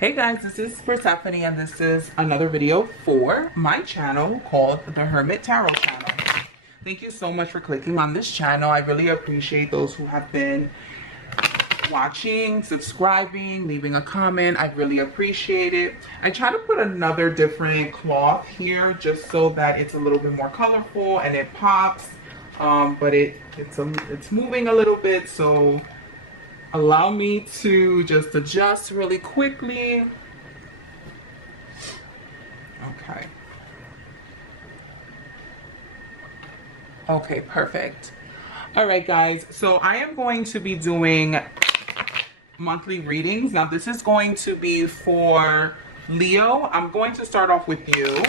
Hey guys, this is Persephone and this is another video for my channel called The Hermit Tarot Channel. Thank you so much for clicking on this channel. I really appreciate those who have been watching, subscribing, leaving a comment. I really appreciate it. I try to put another different cloth here just so that it's a little bit more colorful and it pops. But it's moving a little bit, so allow me to just adjust really quickly. Okay. Okay, perfect. All right, guys. So I am going to be doing monthly readings. Now, this is going to be for Leo. I'm going to start off with you.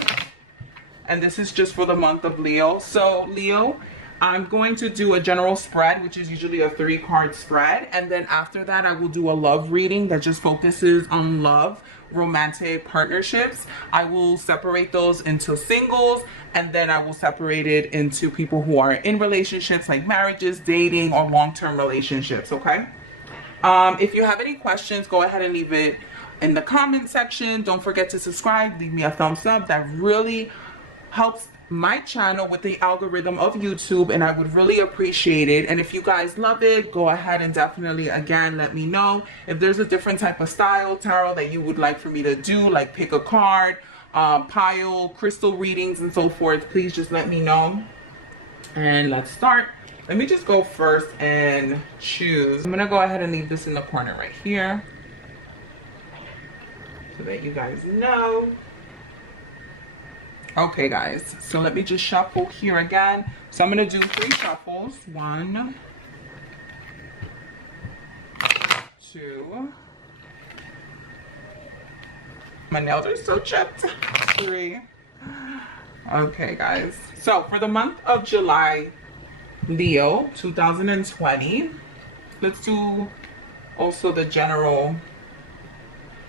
And this is just for the month of Leo. So, Leo, I'm going to do a general spread, which is usually a 3-card spread. And then after that, I will do a love reading that just focuses on love, romantic partnerships. I will separate those into singles, and then I will separate it into people who are in relationships, like marriages, dating, or long-term relationships, okay? If you have any questions, go ahead and leave it in the comment section. Don't forget to subscribe. Leave me a thumbs up. That really helps my channel with the algorithm of YouTube, and I would really appreciate it. And if you guys love it, go ahead and definitely, again, let me know. If there's a different type of style tarot that you would like for me to do, like pick a card, pile, crystal readings, and so forth, please just let me know. And let's start. Let me just go first and choose. I'm gonna go ahead and leave this in the corner right here so that you guys know. Okay, guys, so let me just shuffle here again. So I'm going to do 3 shuffles. 1, 2. My nails are so chipped. 3. Okay, guys. So for the month of July, Leo, 2020, let's do also the general.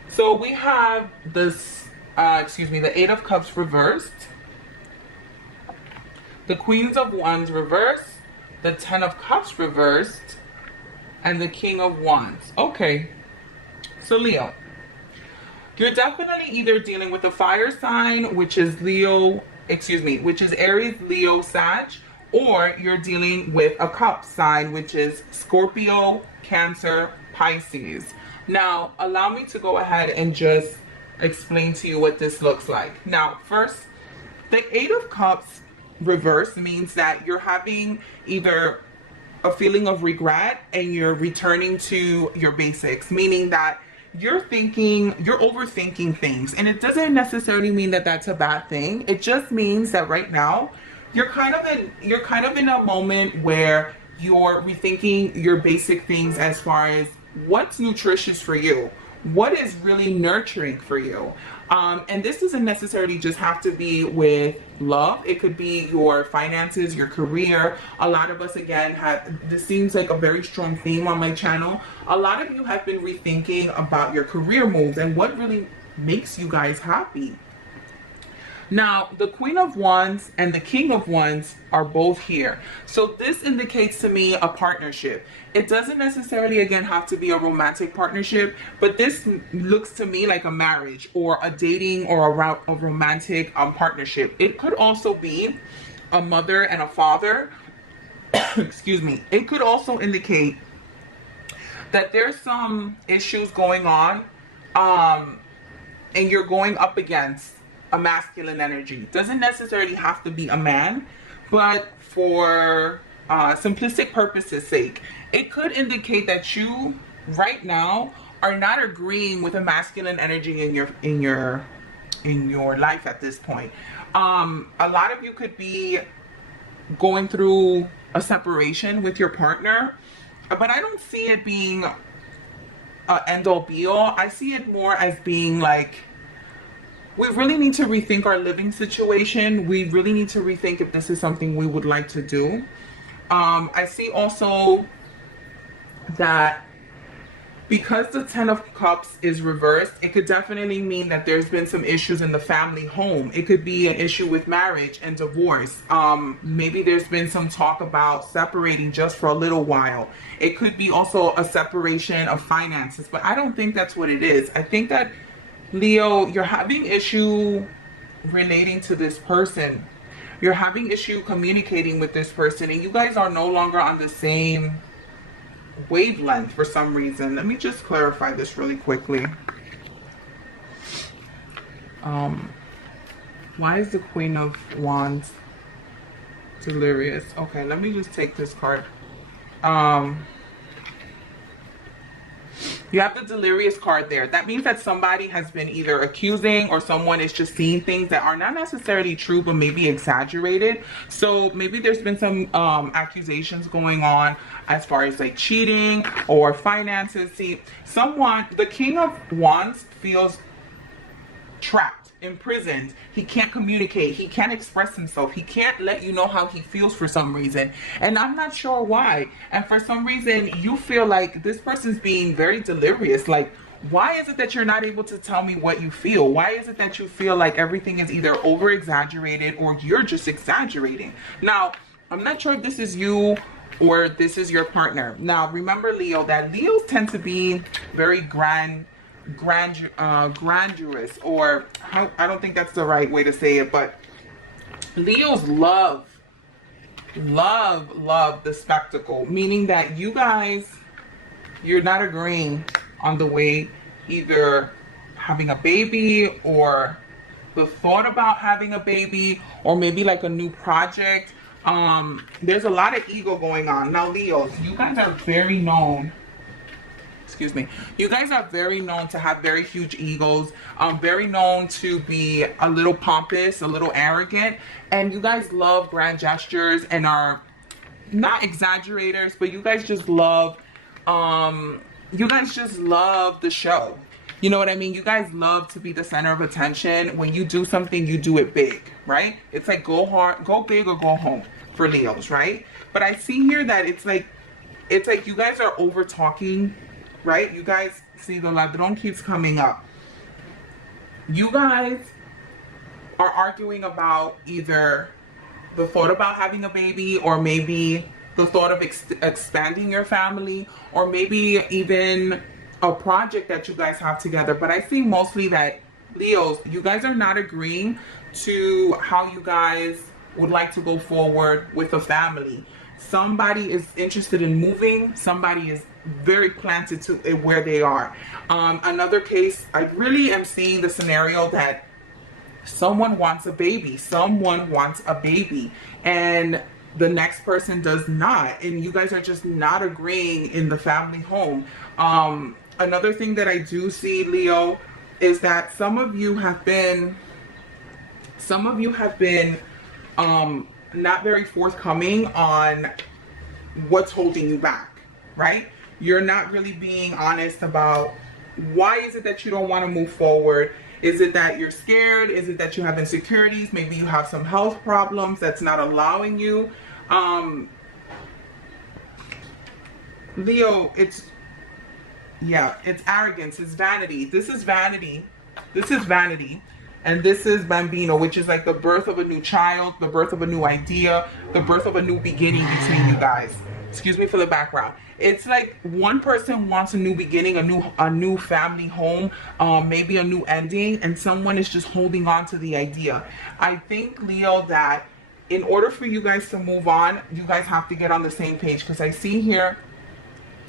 So we have this the 8 of Cups reversed, the Queens of Wands reversed, the 10 of Cups reversed, and the King of Wands. Okay, so Leo, you're definitely either dealing with a fire sign, which is which is Aries, Leo, Sag, or you're dealing with a cup sign, which is Scorpio, Cancer, Pisces. Now, allow me to go ahead and just explain to you what this looks like. Now, first, the 8 of Cups reverse means that you're having either a feeling of regret and you're returning to your basics, meaning that you're overthinking things. And it doesn't necessarily mean that that's a bad thing. It just means that right now you're kind of in a moment where you're rethinking your basic things as far as what's nutritious for you, what is really nurturing for you. And this doesn't necessarily just have to be with love. It could be your finances, your career. A lot of us, again, this seems like a very strong theme on my channel. A lot of you have been rethinking about your career moves and what really makes you guys happy. Now, the Queen of Wands and the King of Wands are both here. So this indicates to me a partnership. It doesn't necessarily, again, have to be a romantic partnership, but this looks to me like a marriage or a dating or a romantic partnership. It could also be a mother and a father. Excuse me. It could also indicate that there's some issues going on and you're going up against a masculine energy. Doesn't necessarily have to be a man, but for simplistic purposes sake, it could indicate that you right now are not agreeing with a masculine energy in your life at this point. A lot of you could be going through a separation with your partner, but I don't see it being an end all be all. I see it more as being like, we really need to rethink our living situation. We really need to rethink if this is something we would like to do. I see also that because the 10 of Cups is reversed, it could definitely mean that there's been some issues in the family home. It could be an issue with marriage and divorce. Maybe there's been some talk about separating just for a little while. It could be also a separation of finances, but I don't think that's what it is. I think that Leo, you're having issue relating to this person. You're having issue communicating with this person, and you guys are no longer on the same wavelength for some reason. Let me just clarify this really quickly. Why is the Queen of Wands delirious? Okay, let me just take this card. You have the delirious card there. That means that somebody has been either accusing, or someone is just seeing things that are not necessarily true, but maybe exaggerated. So maybe there's been some accusations going on as far as like cheating or finances. See, the King of Wands feels trapped, imprisoned. He can't communicate. He can't express himself. He can't let you know how he feels for some reason. And I'm not sure why. And for some reason, you feel like this person's being very delirious. Like, why is it that you're not able to tell me what you feel? Why is it that you feel like everything is either over exaggerated or you're just exaggerating? Now, I'm not sure if this is you or this is your partner. Now, remember, Leo, that Leos tend to be very grandiose, or I don't think that's the right way to say it, but Leos love the spectacle, meaning that you guys, you're not agreeing on the way either having a baby or the thought about having a baby, or maybe like a new project. There's a lot of ego going on. Now, Leos, you guys are very known, excuse me, you guys are very known to have very huge egos, very known to be a little pompous, a little arrogant, and you guys love grand gestures and are not exaggerators, but you guys just love the show. You know what I mean? You guys love to be the center of attention. When you do something, you do it big, right? It's like go hard, go big, or go home for Leos, right? But I see here that it's like you guys are over talking, right? You guys see the ladrón keeps coming up. You guys are arguing about either the thought about having a baby, or maybe the thought of expanding your family, or maybe even a project that you guys have together. But I see mostly that, Leos, you guys are not agreeing to how you guys would like to go forward with a family. Somebody is interested in moving. Somebody is very planted to where they are. Another case, I really am seeing the scenario that someone wants a baby. Someone wants a baby, and the next person does not. And you guys are just not agreeing in the family home. Another thing that I do see, Leo, is that some of you have been not very forthcoming on what's holding you back, right? You're not really being honest about why is it that you don't want to move forward. Is it that you're scared? Is it that you have insecurities? Maybe you have some health problems that's not allowing you. Leo, it's arrogance, it's vanity. This is vanity. And this is Bambino, which is like the birth of a new child, the birth of a new idea, the birth of a new beginning between you guys. Excuse me for the background. It's like one person wants a new beginning, a new family home, maybe a new ending, and someone is just holding on to the idea. I think, Leo, that in order for you guys to move on, you guys have to get on the same page, because I see here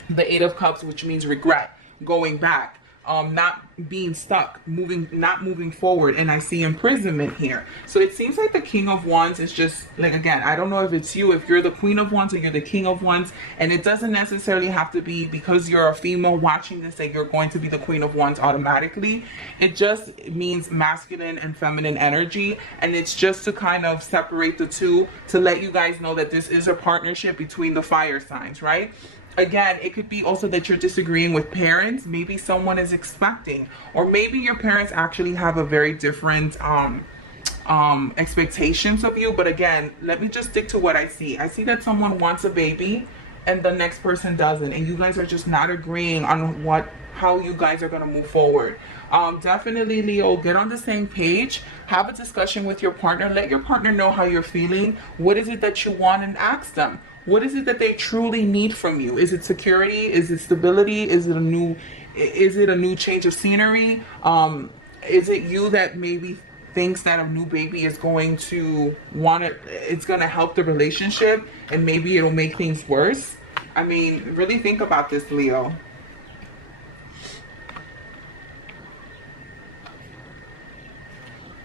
the Eight of Cups, which means regret, going back, not being stuck, not moving forward, and I see imprisonment here. So it seems like the King of Wands is just like, again, I don't know if it's you, if you're the Queen of Wands or you're the King of Wands, and it doesn't necessarily have to be because you're a female watching this that you're going to be the Queen of Wands automatically. It just means masculine and feminine energy, and it's just to kind of separate the two, to let you guys know that this is a partnership between the fire signs, right? Again, it could be also that you're disagreeing with parents. Maybe someone is expecting, or maybe your parents actually have a very different expectations of you. But again, let me just stick to what I see. I see that someone wants a baby and the next person doesn't, and you guys are just not agreeing on how you guys are going to move forward. Definitely, Leo, get on the same page, have a discussion with your partner, let your partner know how you're feeling, what is it that you want, and ask them, what is it that they truly need from you? Is it security? Is it stability? Is it a new change of scenery? Is it you that maybe thinks that a new baby is going to it's going to help the relationship and maybe it'll make things worse? I mean, really think about this, Leo.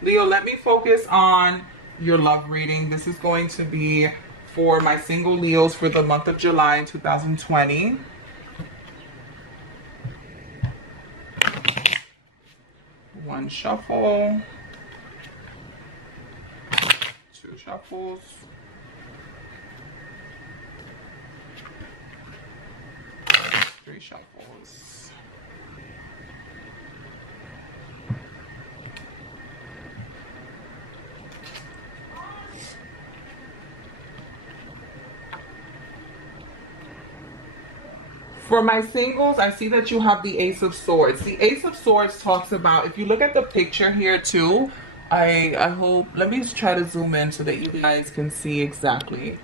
Leo, let me focus on your love reading. This is going to be for my single Leos for the month of July in 2020. One shuffle, two shuffles, three shuffles. For my singles, I see that you have the Ace of Swords. The Ace of Swords talks about, if you look at the picture here too, I hope, let me just try to zoom in so that you guys can see exactly.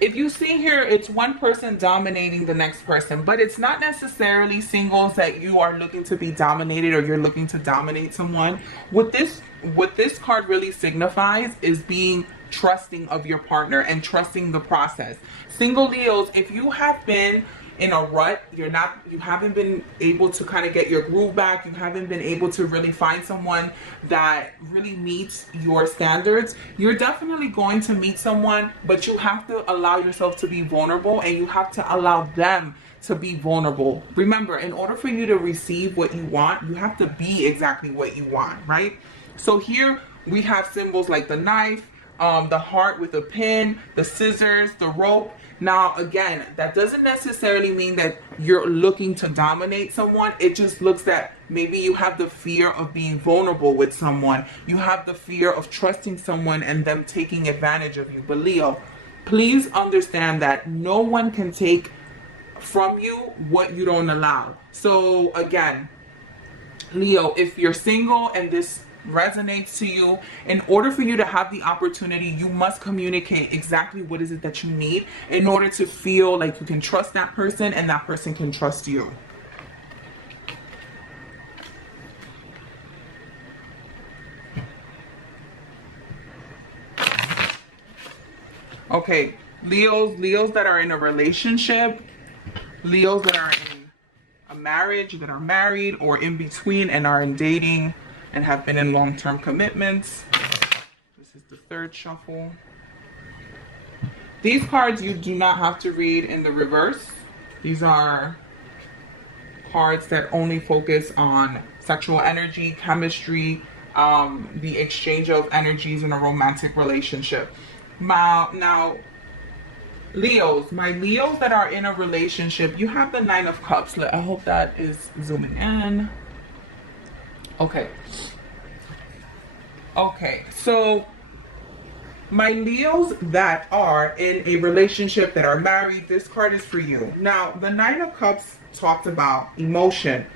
If you see here, it's one person dominating the next person, but it's not necessarily singles that you are looking to be dominated or you're looking to dominate someone. What this card really signifies is being trusting of your partner and trusting the process. Single Leos, if you have been in a rut, you haven't been able to kind of get your groove back, you haven't been able to really find someone that really meets your standards, you're definitely going to meet someone, but you have to allow yourself to be vulnerable and you have to allow them to be vulnerable. Remember, in order for you to receive what you want, you have to be exactly what you want, right? So here we have symbols like the knife, the heart with a pin, the scissors, the rope. Now, again, that doesn't necessarily mean that you're looking to dominate someone. It just looks that maybe you have the fear of being vulnerable with someone. You have the fear of trusting someone and them taking advantage of you. But Leo, please understand that no one can take from you what you don't allow. So again, Leo, if you're single and this resonates to you, in order for you to have the opportunity, you must communicate exactly what is it that you need in order to feel like you can trust that person and that person can trust you. Okay, Leos that are in a relationship, Leos that are in a marriage, that are married or in between and are in dating and have been in long-term commitments. This is the third shuffle. These cards you do not have to read in the reverse. These are cards that only focus on sexual energy, chemistry, the exchange of energies in a romantic relationship. Now, Leos, my Leos that are in a relationship, you have the Nine of Cups. I hope that is zooming in. Okay, so my Leos that are in a relationship, that are married, this card is for you. Now, the Nine of Cups talked about emotion,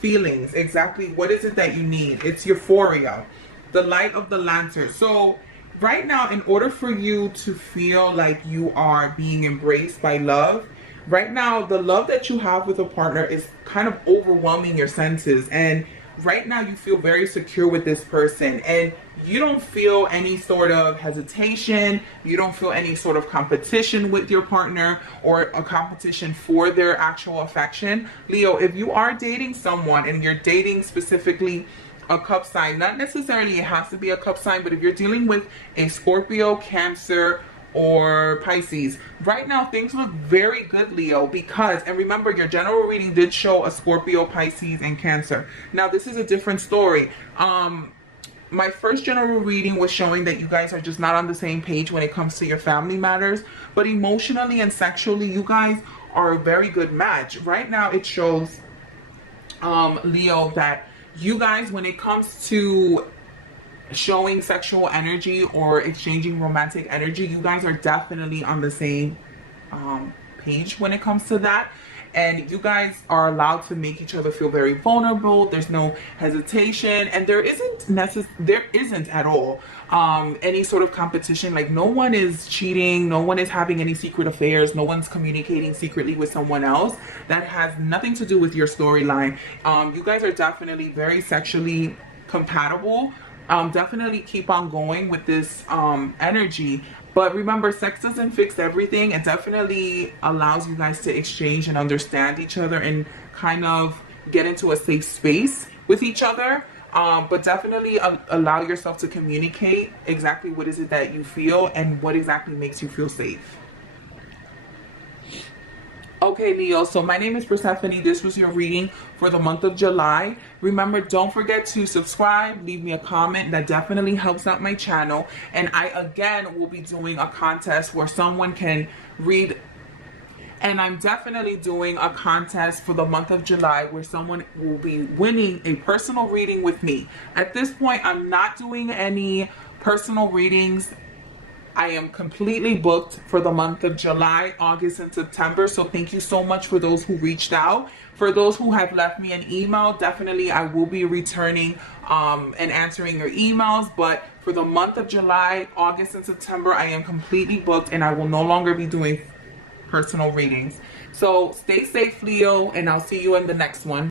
feelings, exactly what is it that you need. It's euphoria, the light of the lantern. So right now, in order for you to feel like you are being embraced by love, right now, the love that you have with a partner is kind of overwhelming your senses. And right now you feel very secure with this person and you don't feel any sort of hesitation. You don't feel any sort of competition with your partner or a competition for their actual affection. Leo, if you are dating someone and you're dating specifically a cup sign, not necessarily it has to be a cup sign, but if you're dealing with a Scorpio, Cancer, or Pisces, right now things look very good, Leo, because, and remember, your general reading did show a Scorpio, Pisces, and Cancer. Now this is a different story. My first general reading was showing that you guys are just not on the same page when it comes to your family matters, but emotionally and sexually you guys are a very good match. Right now it shows, Leo, that you guys, when it comes to showing sexual energy or exchanging romantic energy, you guys are definitely on the same page when it comes to that. and you guys are allowed to make each other feel very vulnerable. There's no hesitation, and there isn't at all any sort of competition. Like, no one is cheating, no one is having any secret affairs, no one's communicating secretly with someone else. That has nothing to do with your storyline. You guys are definitely very sexually compatible. Definitely keep on going with this energy. But remember, sex doesn't fix everything. It definitely allows you guys to exchange and understand each other and kind of get into a safe space with each other. But definitely allow yourself to communicate exactly what is it that you feel and what exactly makes you feel safe. Okay, Leo, so my name is Persephone. This was your reading for the month of July. Remember, don't forget to subscribe, leave me a comment. That definitely helps out my channel. And I, again, will be doing a contest where someone can read. And I'm definitely doing a contest for the month of July where someone will be winning a personal reading with me. At this point, I'm not doing any personal readings. I am completely booked for the month of July, August, and September. So thank you so much for those who reached out. For those who have left me an email, definitely I will be returning and answering your emails. But for the month of July, August, and September, I am completely booked and I will no longer be doing personal readings. So stay safe, Leo, and I'll see you in the next one.